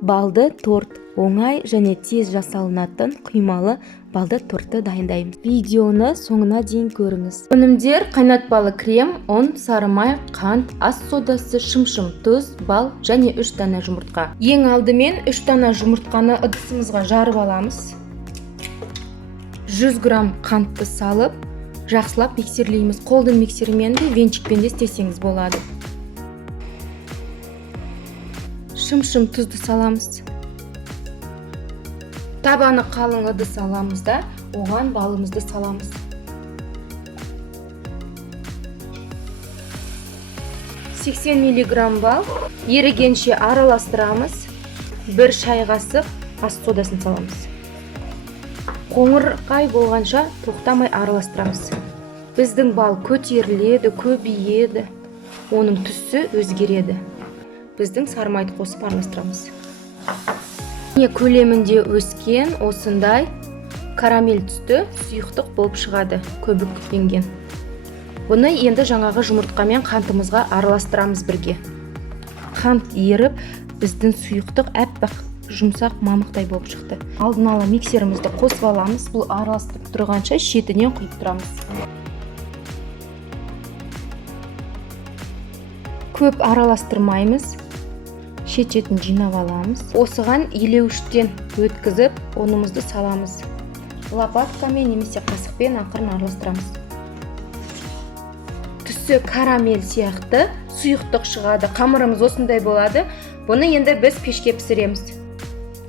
балды торт оңай және тез жасалынатын құймалы балды тортты дайындаймыз. Видеоны соңына дейін көріңіз. Өнімдер: қайнатпалы крем, ұн, сары май, қант, ас содасы, шымшым, тұз, бал және 3 дана жұмыртқа. Ең алдымен 3 дана жұмыртқаны ыдысымызға жарып аламыз. 100 грамм қантты салып, жақсылап миксерлейміз. Қолдың миксерімен де, венчикпен де істесеңіз болады. Шымшым тұзды саламыз. Табаны қалың ыдыс аламыз да, оған балымызды саламыз. мг бал ерігенше араластырамыз. 1 шай қасық ас содасын саламыз. Қоңырқай болғанша тоқтамай араластырамыз. Біздің бал көтеріледі, көбейеді, оның түсі өзгереді. Біздің сары майды қосып араластырамыз. Көлемінде өскен осындай карамель түсті сұйықтық болып шығады, көбікленген. Бұны енді жаңағы жұмыртқамен қантымызға араластырамыз бірге. Қант еріп, біздің сұйықтық әппақ жұмсақ мамықтай болып шықты. Алдын ала миксерімізді қосып аламыз. Бұл араластырып тұрғанша шетінен құйып тұрамыз. Көп араластырмаймыз. Шет-шетін жинап аламыз. Осыған илеуіштен өткізіп, ұнымызды саламыз. Лопаткамен немесе қасықпен ақырын араластырамыз. Түсі карамель сияқты сұйықтық шығады. Қамырымыз осындай болады. Бұны енді біз пешке пісіреміз.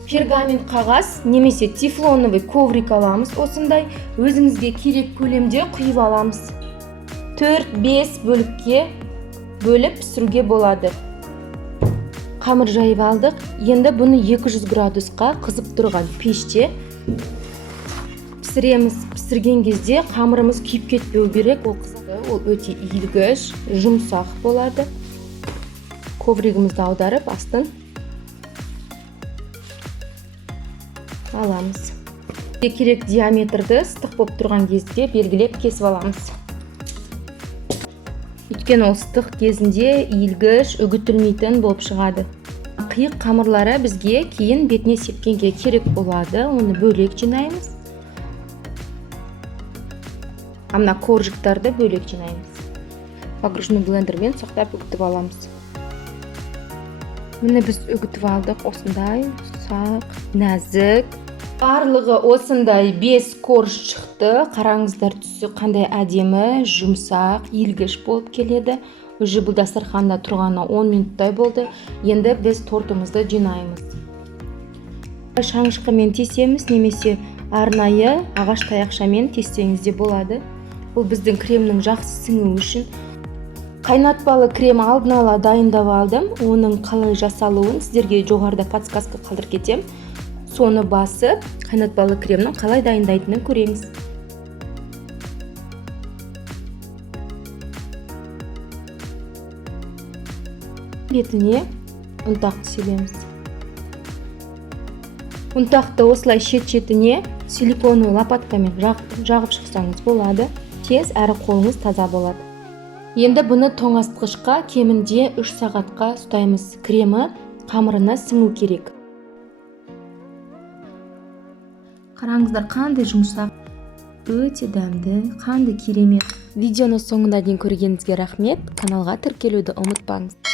Пергамент қағаз немесе тефлоновый коврик аламыз. Осындай өзіңізге керек көлемде құйып аламыз. 4-5 бөлікке бөліп пісіруге болады. Қамыр жайып алдық. Енді бұны 200 градусқа қызып тұрған пеште пісіреміз. Пісірген кезде қамырымыз күйіп кетпеу керек. Ол өте иілгіш, жұмсақ болады. Ковригімізді аударып, астын аламыз. Керек диаметрді ыстық болып тұрған кезде белгілеп кесіп аламыз. Өйткені ол ыстық кезінде иілгіш, үгітілмейтін болып шығады. Қиық қамырлары бізге кейін бетіне сепкенге керек болады. Оны бөлек жинаймыз. Амна коржиктарды бөлек жинаймыз. Погружной блендермен сақтап үгітіп аламыз. Міне біз үгітіп алдық. Осындай ұсақ, нәзік. Барлығы осындай 5 корж шықты. Қараңыздар, түсі қандай әдемі, жұмсақ, иілгіш болып келеді. Уже бұл дастарханда тұрғаны 10 минуттай болды. Енді біз тортымызды жинаймыз. Шаңышқамен тесеміз, немесе арнайы ағаш таяқшамен тестеңіз де болады. Бұл біздің кремнің жақсы сіңуі үшін. Қайнатпалы крем алдын ала дайындап алдым. Оның қалай жасалуын сіздерге жоғарыда подсказка қалдырып кетем. Соны басып, қайнатпалы кремнің қалай дайындайтынын көреңіз. Бетіне ұнтақты себеміз. Ұнтақты осылай шет-шетіне силиконовый лопаткамен жағып шықсаңыз болады. Тез әрі қолыңыз таза болады. Енді бұны тоңазытқышқа кемінде 3 сағатқа ұстаймыз. Кремі қамырына сіңу керек. Қараңыздар, қандай жұмсақ, өте дәмді, қандай керемет. Видеоны соңына дейін көргеніңізге рахмет. Каналға тіркелуді ұмытпаңыз.